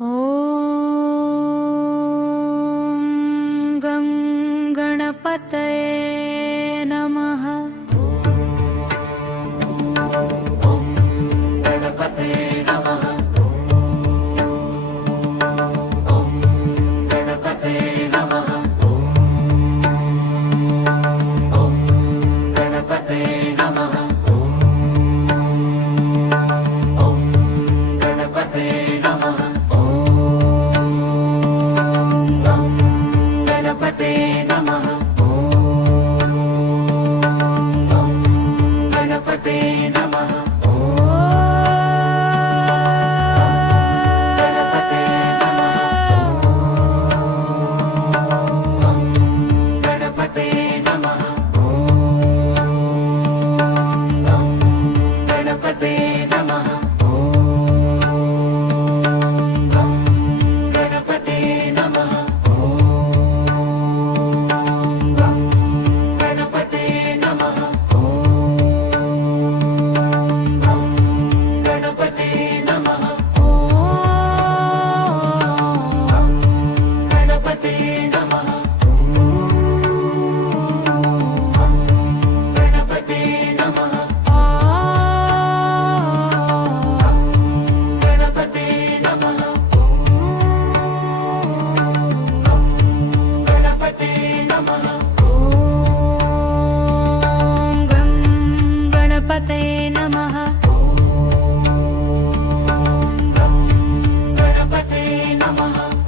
ॐ गं गणपतये नमः। ॐ गणपतये नमः। ॐ गणपतये नमः। ॐ गणपतये नमः। ॐ गणपतये नमः। गणपते नमः। ॐ गणपते नमः। गणपते नमः। गणपते नमः। गणपते नमः। गणपते नमः। गणपते नमः। गणपते नमः। गणपते नमः। गणपते नमः। गणपते नमः। गणपतये नमः। गणपते नमः।